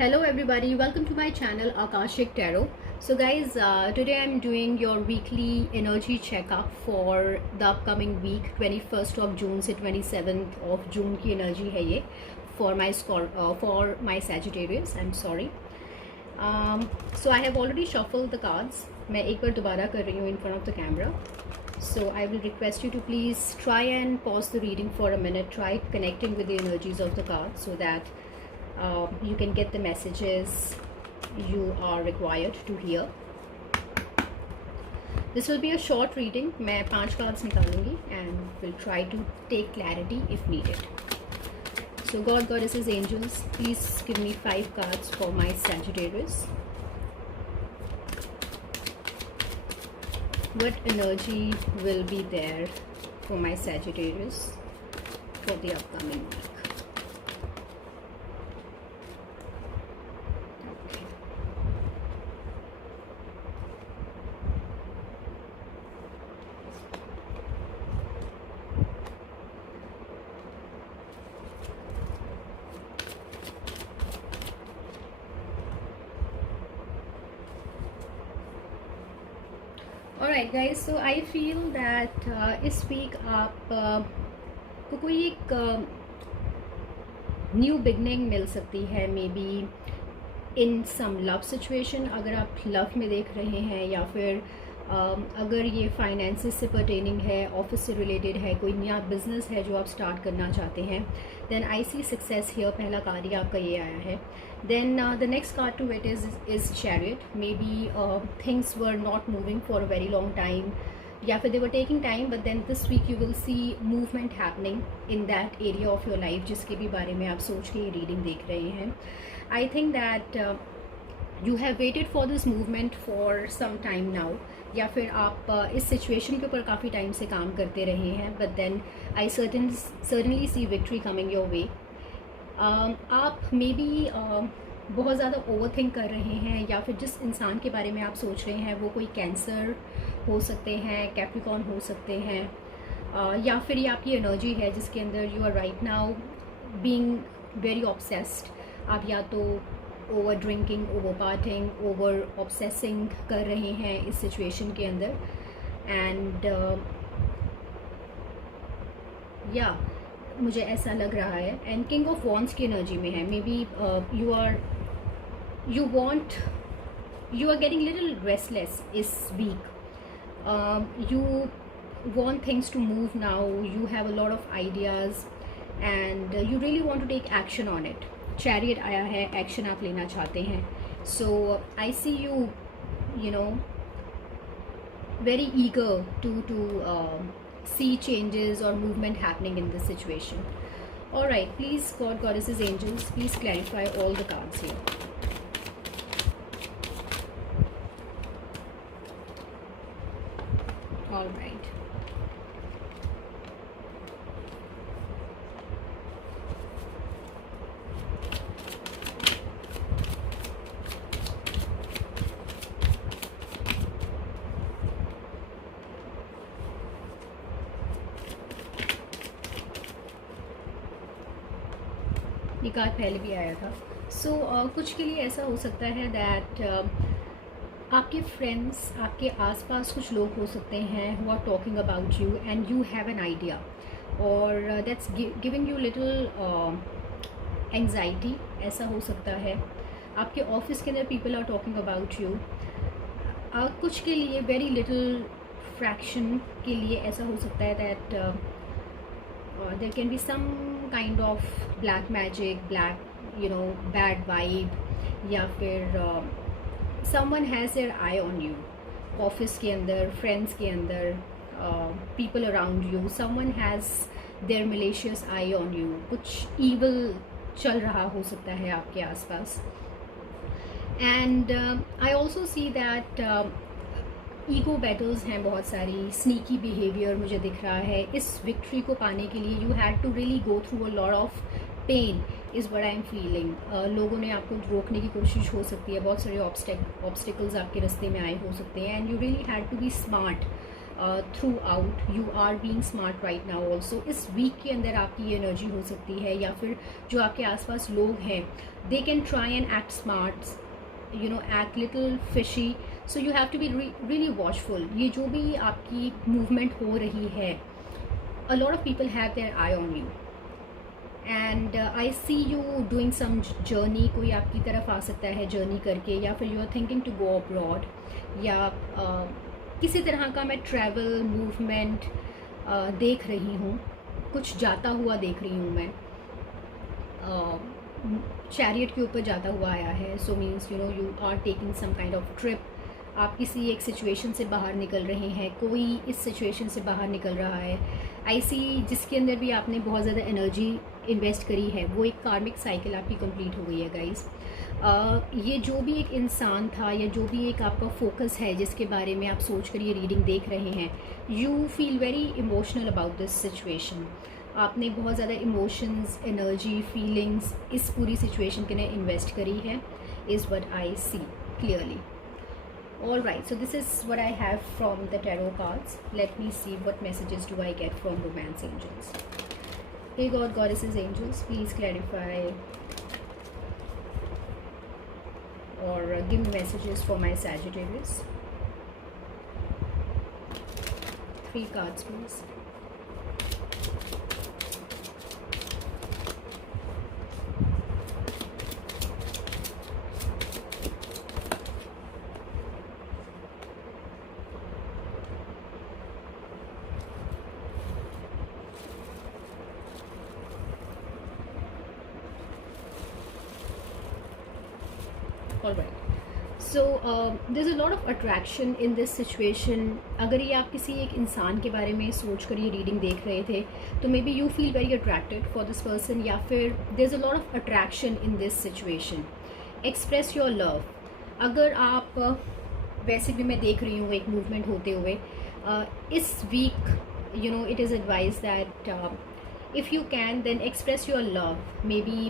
Hello everybody, welcome to my channel Akashic Tarot. So guys, today I'm doing your weekly energy checkup for the upcoming week 21st of June से 27th of June की energy है ये for my Sagittarius. I'm sorry. So I have already shuffled the cards. मैं एक बार दोबारा कर रही हूँ in front of the camera. So I will request you to please try and pause the reading for a minute. Try connecting with the energies of the cards so that you can get the messages you are required to hear. This will be a short reading. मैं 5 cards निकालूंगी and will try to take clarity if needed. So God, Goddesses, Angels, please give me 5 cards for my Sagittarius. What energy will be there for my Sagittarius for the upcoming week? Alright guys, so I feel that इस week आप को कोई एक new beginning मिल सकती है, may be in some love situation, अगर आप लव में देख रहे हैं, या फिर अगर ये फाइनेंसेस से पर्टेनिंग है, ऑफिस से रिलेटेड है, कोई नया बिजनेस है जो आप स्टार्ट करना चाहते हैं, then I see success here. पहला कार्य आपका ये आया है. Then the next card two it is chariot. Maybe things were not moving for a very long time, या फिर they were taking time, but then this week you will see movement happening in that area of your life जिसके भी बारे में आप सोच के ये रीडिंग देख रहे हैं. I think that you have waited for this movement for some time now, या फिर आप इस सिचुएशन के ऊपर काफ़ी टाइम से काम करते रहे हैं, but then I certainly see victory coming your way. आप मे बी बहुत ज़्यादा ओवर थिंक कर रहे हैं, या फिर जिस इंसान के बारे में आप सोच रहे हैं वो कोई कैंसर हो सकते हैं, कैप्रिकॉर्न हो सकते हैं, या फिर ये आपकी एनर्जी है जिसके अंदर you are right now being very obsessed. आप या तो over drinking, over partying, over obsessing कर रहे हैं इस सिचुएशन के अंदर. एंड या मुझे ऐसा लग रहा है. एंड किंग ऑफ वॉन्ड्स की एनर्जी में है. May B you are getting little restless this week. You want things to move now. You have a lot of ideas and you really want to take action on it. Chariot आया है, एक्शन आप लेना चाहते हैं. So I see you know very eager to see changes or movement happening in this situation. All right, please God, Goddesses, Angels, please clarify all the cards here. All right. ये कार्ड पहले भी आया था. सो कुछ के लिए ऐसा हो सकता है दैट आपके फ्रेंड्स, आपके आसपास कुछ लोग हो सकते हैं who are talking about you and you have an idea, और that's giving you little anxiety. ऐसा हो सकता है. आपके ऑफिस के अंदर people are talking about you. कुछ के लिए वेरी लिटिल फ्रैक्शन के लिए ऐसा हो सकता है that there can be some kind of black magic, black bad vibe, या फिर someone has their eye on you. Office के अंदर, फ्रेंड्स के अंदर, people around you, someone has their malicious eye on you. कुछ evil चल रहा हो सकता है आपके आसपास. And I also see that ego battles हैं बहुत सारी. स्नीकी बिहेवियर मुझे दिख रहा है. इस विक्ट्री को पाने के लिए you had to really go through a lot of pain is what I am feeling. लोगों ने आपको रोकने की कोशिश हो सकती है. बहुत सारे ऑब्स्टिकल्स आपके रास्ते में आए हो सकते हैं. And you really had to be smart throughout, you are being smart right now also. इस वीक के अंदर आपकी ये एनर्जी हो सकती है, या फिर जो आपके आसपास लोग हैं they can try and act smart, you know, act little fishy, so you have to be really watchful। ये जो भी आपकी movement हो रही है, a lot of people have their eye on you and I see you doing some journey। कोई आपकी तरफ आ सकता है journey करके, या फिर you are thinking to go abroad, या किसी तरह का मैं travel movement देख रही हूँ, कुछ जाता हुआ देख रही हूँ मैं। चैरियट के ऊपर जाता हुआ आया है, so means you know you are taking some kind of trip. आप किसी एक सिचुएशन से बाहर निकल रहे हैं, कोई इस सिचुएशन से बाहर निकल रहा है। आई सी जिसके अंदर भी आपने बहुत ज़्यादा एनर्जी इन्वेस्ट करी है, वो एक कार्मिक साइकिल आपकी कंप्लीट हो गई है गाइस। ये जो भी एक इंसान था, या जो भी एक आपका फोकस है जिसके बारे में आप सोच कर ये रीडिंग देख रहे हैं, you feel very emotional about this situation. आपने बहुत ज़्यादा इमोशंस, एनर्जी, फीलिंग्स इस पूरी सिचुएशन के लिए इन्वेस्ट करी है, is what I see clearly. All right, so this is what I have from the tarot cards. Let me see what messages do I get from romance angels. Hey God, goddesses, angels, please clarify or give me messages for my Sagittarius. 3 cards please. Alright, so there's a lot of attraction in this situation। अगर ये आप किसी एक इंसान के बारे में सोच कर ये रीडिंग देख रहे थे, तो may be you feel very attracted for this person, या फिर there's a lot of attraction in this situation। Express your love. अगर आप वैसे भी मैं देख रही हूँ एक मूवमेंट होते हुए इस week, you know it is advise that if you can then express your love. May be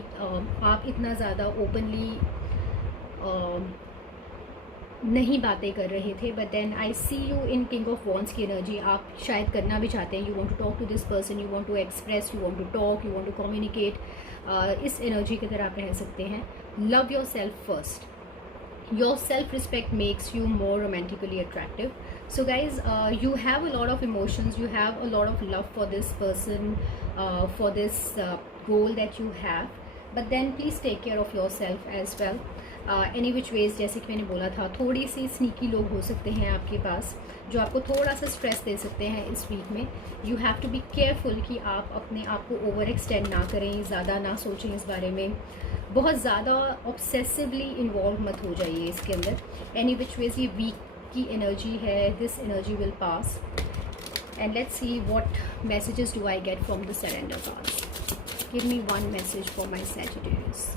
आप इतना ज़्यादा ओपनली नहीं बातें कर रहे थे, but then I see you in king of wands की एनर्जी। आप शायद करना भी चाहते हैं, you want to talk to this person, you want to express, you want to talk, you want to communicate. इस एनर्जी की तरह आप रह सकते हैं। Love your self first. Your self-respect makes you more romantically attractive. So guys, you have a lot of emotions, you have a lot of love for this person, for this goal that you have, but then please take care of yourself as well। Any which ways, जैसे कि मैंने बोला था, थोड़ी सी स्नीकी लोग हो सकते हैं आपके पास जो आपको थोड़ा सा स्ट्रेस दे सकते हैं इस वीक में। You have to be careful कि आप अपने आप को ओवर एक्सटेंड ना करें, ज़्यादा ना सोचें इस बारे में, बहुत ज़्यादा ऑब्सेसिवली इन्वॉल्व मत हो जाइए इसके अंदर। एनी विच वेज ये वीक की एनर्जी है, this energy will pass. And let's see what messages do I get from the surrender cards. Give me one message for my Sagittarius.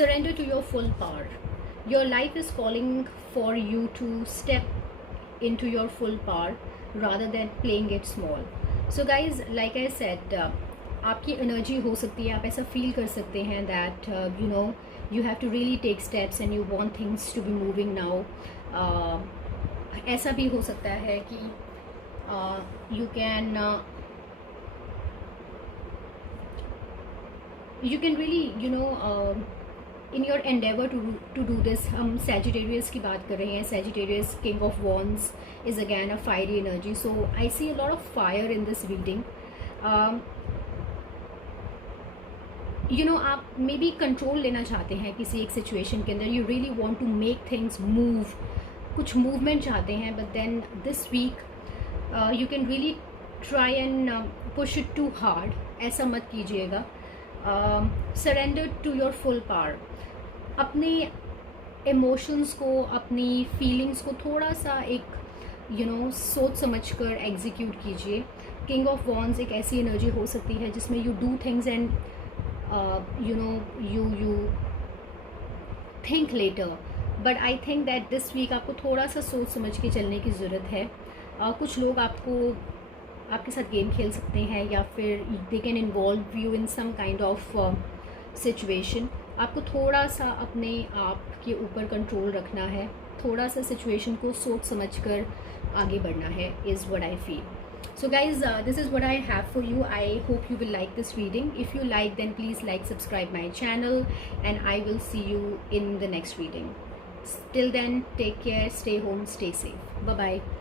Surrender to your full power. Your life is calling for you to step into your full power rather than playing it small. So guys, like I said, आपकी एनर्जी हो सकती है, आप ऐसा फील कर सकते हैं that you know you have to really take steps and you want things to be moving now। ऐसा भी हो सकता है कि you can really you know in your endeavour to do this. हम सैजिटेरियस की बात कर रहे हैं। Sagittarius king of wands is again a fiery energy, so I see a lot of fire in this reading. You know आप may B control लेना चाहते हैं किसी एक सिचुएशन के अंदर, you really want to make things move, कुछ movement चाहते हैं, but then this week you can really try and push it too hard. ऐसा मत कीजिएगा। Surrender to your full power. अपने इमोशंस को, अपनी फीलिंग्स को थोड़ा सा एक यू नो सोच समझ कर एग्जीक्यूट कीजिए। किंग ऑफ वॉन्ड्स एक ऐसी एनर्जी हो सकती है जिसमें you do things and you know you think later, but I think that this week आपको थोड़ा सा सोच समझ के चलने की ज़रूरत है। कुछ लोग आपके साथ गेम खेल सकते हैं, या फिर they can involve you in some kind of situation. आपको थोड़ा सा अपने आप के ऊपर कंट्रोल रखना है, थोड़ा सा सिचुएशन को सोच समझकर आगे बढ़ना है, is what I feel. So guys, this is what I have for you. I hope you will like this reading. If you like, then please like, subscribe my channel, and I will see you in the next reading. Till then, take care, stay home, stay safe. Bye bye.